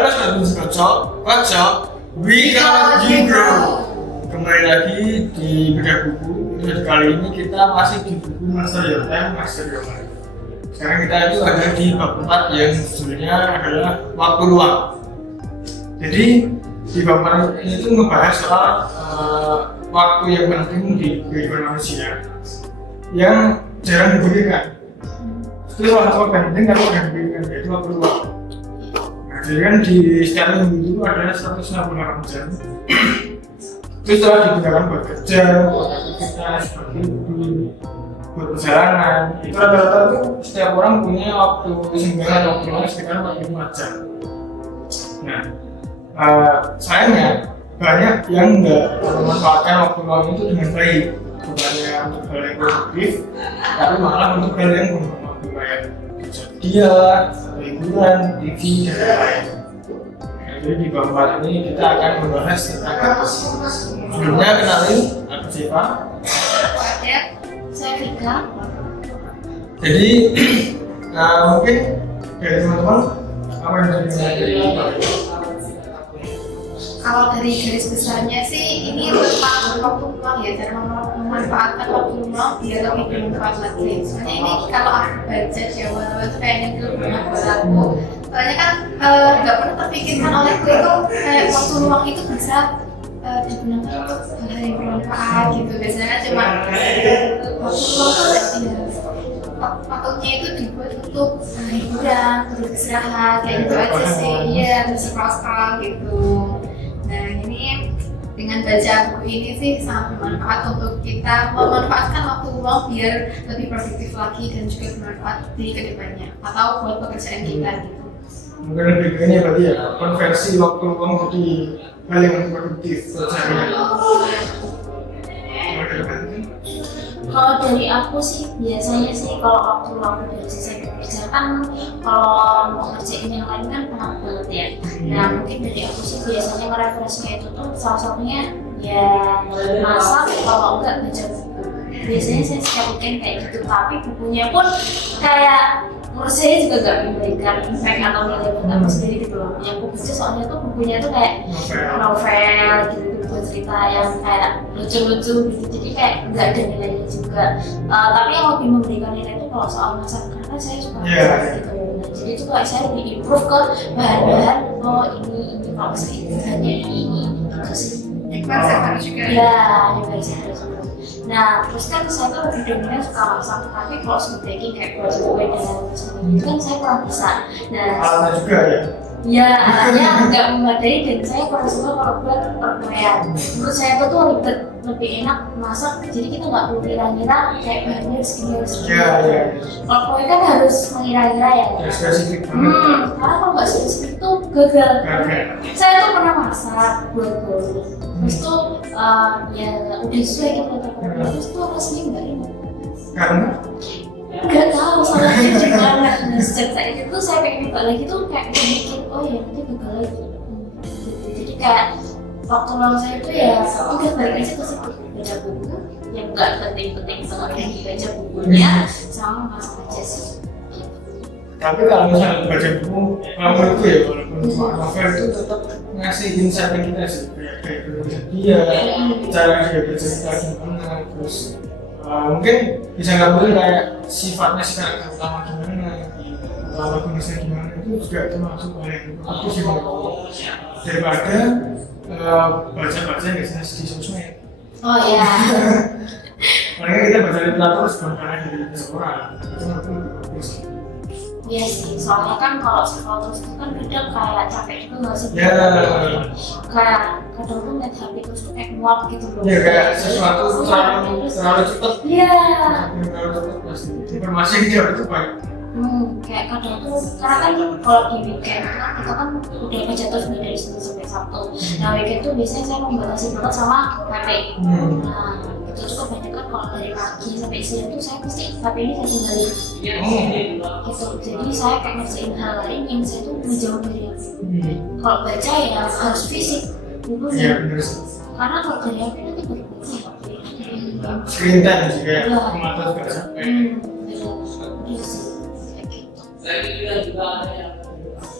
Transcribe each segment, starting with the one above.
Halo Sobat Kocok, we can you grow. Kembali lagi di Bedah Buku. Episode kali ini kita masih di buku Master Your Time, Master Your Life. Sekarang kita itu ada di bab 4 yang judulnya adalah waktu luang. Jadi di bab 4 ini itu ngebahas soal waktu yang penting di kehidupan manusia yang jarang diberikan. Itu waktu penting tapi jarang diberikan, yaitu waktu luang. Jadi kan di setiap minggu itu ada 168 jam. Itu setelah digunakan buat kerja, buat aktivitas, buat perjalanan. Itu rata-rata itu setiap orang punya waktu senggang waktu luang sekitar 45 jam. Nah, sayangnya banyak yang nggak memanfaatkan waktu luang itu dengan baik, bukannya untuk hal yang produktif, tapi malah untuk hal yang membuang waktu kayak dia, hiburan, TV, dan lain-lain. Jadi di bab 4 ini kita akan membahas tentang apa? Sebelumnya kenalin, aku Siva. Saya Vika. Jadi mungkin dari teman-teman apa yang bisa dimulai dari bab ini? Kalau dari garis besarnya sih ini tentang waktu luang ya, cara memanfaatkan waktu luang biar lebih bermanfaat lagi. Soalnya ini kalau aku baca di awal-awal itu kayaknya dulu banget buat aku. Soalnya kan nggak pernah terpikirkan olehku itu kayak waktu luang itu bisa digunakan untuk hal yang bermanfaat gitu. Biasanya kan cuma waktu luang tuh ya waktunya itu dibuat untuk hiburan, untuk istirahat kayak gitu aja sih. Iya, scroll gitu. Nah ini dengan baca buku ini sih sangat bermanfaat untuk kita memanfaatkan waktu luang biar lebih produktif lagi dan juga bermanfaat di kedepannya atau buat pekerjaan kita gitu. Mungkin lebih ke ini berarti ya, konversi waktu luang jadi hal yang produktif sehari-hari. Kalau dari aku sih biasanya sih kalau waktu luang udah selesai bekerja kan kalau mau ngerjain yang lain kan penat banget ya. Nah mungkin dari aku sih biasanya nge-refreshnya itu tuh salah satunya ya masak, kalau enggak baca buku. Biasanya saya setiap weekend kayak gitu, tapi bukunya pun kayak menurut saya juga gak memberikan impact atau nilai buat aku sendiri gitu loh. Yang aku baca soalnya tuh bukunya tuh kayak novel gitu, buat cerita yang kayak lucu-lucu gitu, jadi kayak nggak ada nilainya juga. Tapi yang lebih memberikan nilai itu kalau soal masak, karena saya suka masak gitu. Nah, jadi itu kayak saya lebih improve ke bahan-bahan, oh ini kalau saya bahannya ini gitu sih. Masak juga. Ya, yang saya juga. Nah, terus kan saya tuh lebih dominan suka masak, tapi kalau smooth baking kayak buat kue dan sebagainya kan saya kurang bisa. Nah, alatnya juga ya? Ya, alatnya nggak memadai dan saya kurang suka kalau buat perkuean. Menurut saya itu tuh lebih enak masak, jadi kita nggak perlu kira-kira kayak bahannya harus gini harus gini. Iya. Kalau kue kan harus mengira-kira ya. Ya spesifik. Karena kalau nggak spesifik tuh gagal. Saya tuh pernah masak buat bolu. Terus tuh ya udah sesuai kan protokol. Terus tuh rasanya nggak enak. Karena? Nggak tahu salahnya gimana. Nah sejak saat itu saya pengen nyoba lagi tuh kayak mikir, oh ya nanti gagal lagi. Jadi kayak waktu luang saya itu ya udah balik aja ke situ, baca buku yang nggak penting-penting banget yang dibaca bukunya sama masak aja sih. Tapi kalau misalnya baca buku, kalau menurutku ya walaupun cuma novel itu tetap ngasih insight ke kita sih, kayak dia, cara dia bercerita gimana, terus mungkin bisa ngabulin kayak sifatnya si karakter utama gimana, lalu kondisinya gimana, itu juga termasuk hal yang bagus sih menurutku. Daripada baca-baca yang biasanya di sosmed. Oh iya. Makanya kita baca literatur sebenarnya dari seseorang, itu menurutku bagus. Iya sih, soalnya kan kalau scroll terus itu kan kadang kayak capek juga nggak sih? Ya. Kayak kadang tuh liat HP terus tuh kayak muak gitu loh. Ya kayak sesuatu terlalu cepet. Iya. Terlalu cepet pasti. Informasi yang dia itu banyak. Kayak kadang tuh, karena kan kalau di weekend kan kita kan udah baca terus dari Senin sampai Sabtu. Nah weekend tuh biasanya saya membatasi banget sama HP. Nah itu juga banyak kan kalau dari pagi sampai siang tuh saya pasti HP ini saya tinggalin. Gitu, jadi saya kayak ngerjain hal lain yang saya tuh menjauh dari HP. Kalau baca ya harus fisik bukunya. Iya benar sih. Karena kalau dari HP nanti berbaca. Screen time sih kayak mata juga sampai. Iya sih.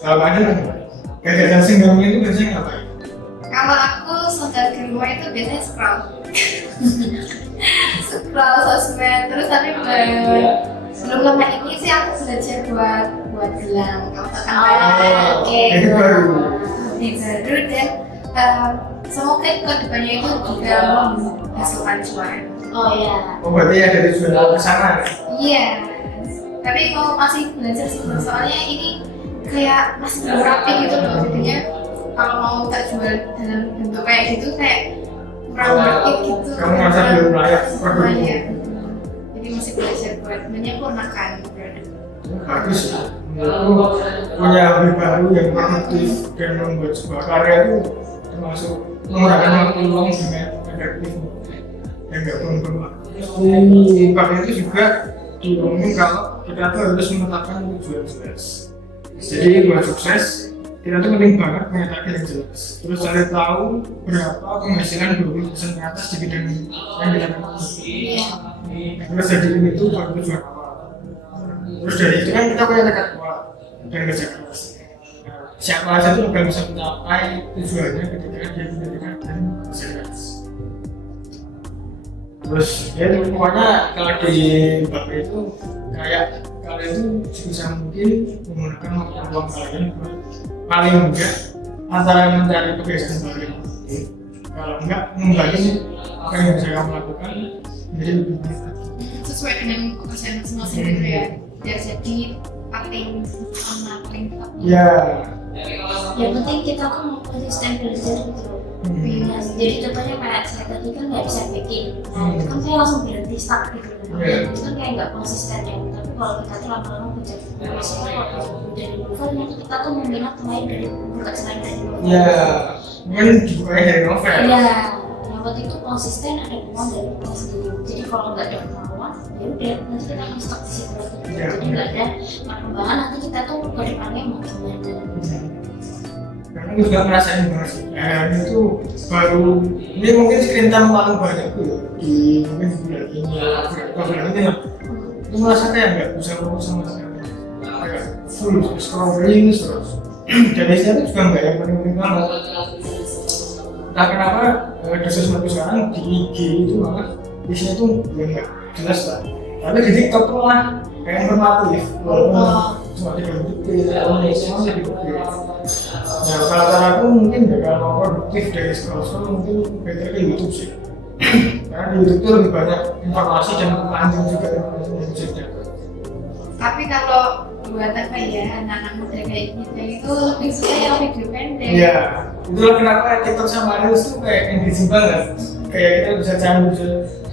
Kalau ada nggak? kegiatan singgamu itu biasanya ngapain? Kalau aku saat di rumah itu biasanya scroll scroll sosmed terus tapi belum lama ini sih aku belajar buat gelang kalau misalkan Oke. Ini baru. lebih baru dan semoga kedepannya itu juga menghasilkan cuan. Oh ya. Oh berarti ya dari jual ke sana. Iya, tapi kalau masih belajar sih soalnya ini kayak masih belum rapi gitu loh, jadinya kalau mau tak jual dalam bentuk kayak gitu kayak kurang rapih gitu. Kamu merasa belum layak produknya? Iya. Jadi masih belajar buat menyempurnakan produk. Bagus ya. Menurutku punya hobi baru yang produktif dan membuat sebuah karya itu termasuk menggunakan waktu luang dengan efektif dan nggak buang-buang. Di bab itu juga diomongin kalau kita tuh harus menetapkan tujuan jelas. Jadi buat sukses kita tuh penting banget punya target yang jelas. Terus cari tahu berapa penghasilan 20% ke atas di bidang yang kita lakukan. Terus jadiin itu buat tujuan awal. Terus dari itu kan kita punya tekad kuat dan kerja keras. Siapa aja tuh akan bisa mencapai tujuannya ketika dia punya tekad dan kerja keras. Terus ya pokoknya kalau di bab itu kayak kalian itu sebisa mungkin menggunakan waktu luang kalian buat paling enggak antara mencari kebiasaan baru. Kalau enggak membagi apa yang bisa kamu lakukan menjadi lebih baik lagi. Sesuai dengan pekerjaan masing-masing gitu ya, biar jadi paling aman, paling tepat. Ya. Yang penting kita kan mau konsisten belajar gitu loh. Nah, jadi contohnya kayak saya tadi kan nggak bisa bikin, nah itu kan saya langsung berhenti stuck gitu. Itu kan kayak nggak konsisten ya. Tapi kalau kita tuh lama-lama belajar, biasanya kalau dari novel nanti kita tuh meminat lain dari bukan selain dari novel. Ya, mungkin juga dari novel. Iya, yang penting itu konsisten ada kemauan dari kita sendiri. Jadi kalau nggak ada kemauan, ya udah nanti kita akan stuck di situ lagi. Iya. Jadi nggak ada perkembangan, nanti kita tuh ke depannya mau gimana. Kamu juga ngerasain banget sih. Itu baru ini mungkin screen time paling banyak tuh ya, di mungkin di bulan ini atau bulan ini ya. Itu merasa kayak nggak bisa fokus sama sekali. Kayak full scrolling terus. Dan isinya itu juga nggak yang penting-penting banget. Entah kenapa dosis aku sekarang di IG itu malah isinya tuh ya nggak jelas lah. Tapi di TikTok tuh malah kayak informatif. Walaupun cuma 3 detik, semua jadi detik. Nah, kalau cara aku mungkin ya kalau produktif dari scroll mungkin better ke YouTube sih. Karena di YouTube itu lebih banyak informasi dan panjang juga yang bisa didapat. Tapi kalau buat apa ya anak-anak muda kayak kita itu lebih suka yang video pendek. Iya, itulah kenapa TikTok sama Reels tuh kayak engaging banget. Kayak kita bisa cari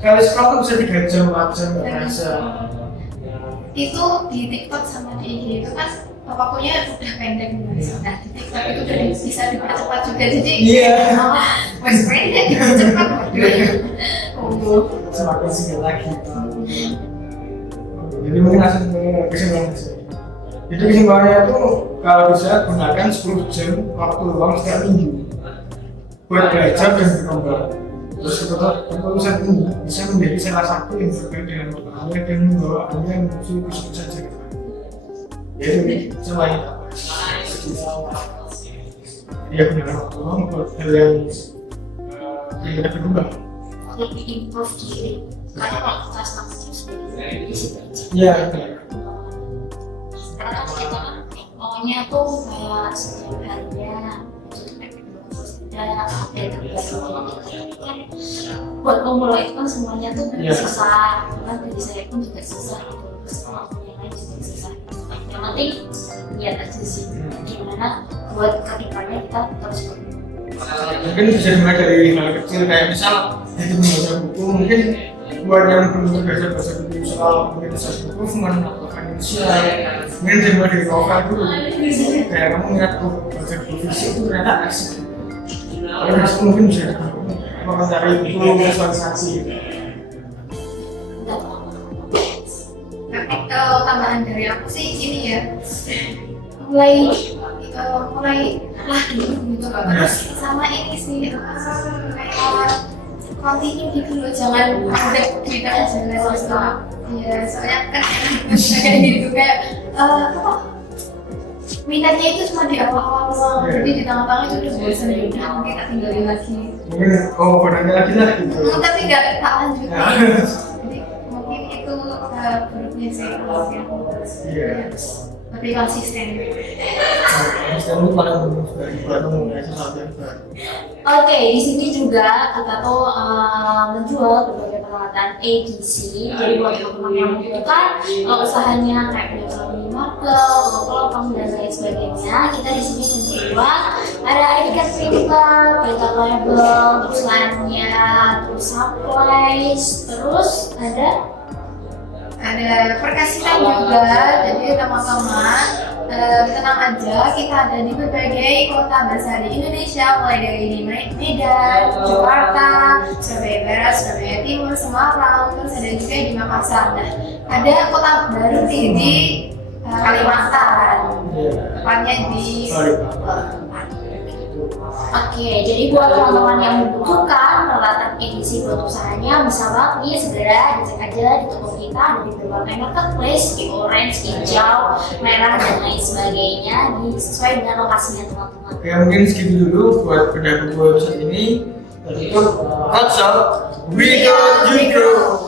kalau scroll tuh bisa 3 jam, 4 jam nggak terasa. Itu di TikTok sama di IG itu kan waktunya udah pendek mas. Nah di TikTok itu udah bisa dipercepat juga jadi Iya. Mas pendek dipercepat waduh. Semakin singkat lagi. Jadi mungkin langsung ke kesimpulan sih. Jadi kesimpulannya tuh kalau bisa gunakan 10 jam waktu luang setiap minggu buat belajar dan berkembang. Terus keputusan ini bisa menjadi salah satu yang terkait dengan pengalaman dan membawa Anda menuju kesuksesan ke depan. Yaitu selain dia gunakan waktu luang buat hal yang kita berkembang. Lebih improve diri. Karena kalau kita stuck terus di situ aja. Iya. Karena kita kan maunya tuh kayak setiap harinya ada update terbaru kan buat pemula itu kan semuanya tuh susah kan dari saya pun juga susah terus yang lain juga susah yang penting lihat aja sih gimana buat kedepannya kita terus mungkin bisa dimulai dari hal kecil kayak misal itu membaca buku mungkin buat yang belum terbiasa baca buku soal mungkin baca buku atau finansial mungkin dimulai dari novel dulu kayak kamu ngeliat baca buku fiksi itu ternyata asik. Kalau mungkin bisa mencari buku visualisasi. Tapi kalau tambahan dari aku sih ini ya mulai lah dulu gitu loh. Terus sama ini sih kayak continue gitu loh, jangan ada kita aja ya soalnya kan kayak gitu kayak apa minatnya itu cuma di awal-awal doang. Iya. Jadi di tengah-tengah itu udah bosan ya udah mungkin tak tinggalin lagi. Mungkin badannya lagi lah gitu. Tapi nggak tak lanjutin. Ya. Jadi mungkin itu buruknya sih kalau yang Iya. lebih konsisten. Sekarang itu paling bagus dari baru mulai sesuatu yang baru. Oke, di sini juga kita tuh menjual berbagai peralatan EDC. Jadi buat teman-teman yang membutuhkan usahanya kayak punya minimarket, toko-toko dan lain sebagainya, kita di sini menjual ada ID card printer, printer label, terus lainnya, terus supplies, terus Ada perkasitan juga, jadi teman-teman tenang aja, kita ada di berbagai kota besar di Indonesia, mulai dari di Medan, Jakarta, Surabaya Barat, Surabaya Timur, Semarang, terus ada juga di Makassar. Nah, ada kota baru nih di Kalimantan, Iya. tepatnya di Kalimantan. Oke, jadi buat teman-teman yang membutuhkan peralatan edisi buat usahanya bisa banget nih segera dicek aja di toko kita ada di berbagai marketplace di orange, hijau, merah dan lain sebagainya sesuai dengan lokasinya teman-teman. Oke, mungkin segitu dulu buat bedah buku episode ini. Dan itu, what's up? We got you girl.